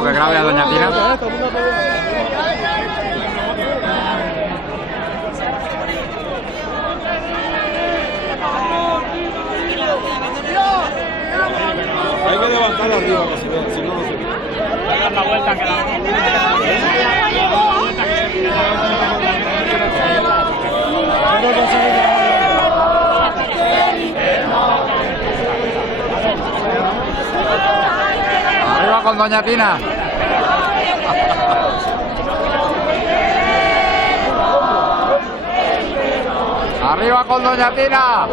Claro, que grabe a doña Tina. Hay que levantarla arriba, que si no, no se ve. Dar la vuelta que la... Arriba con doña Tina. Arriba con doña Tina.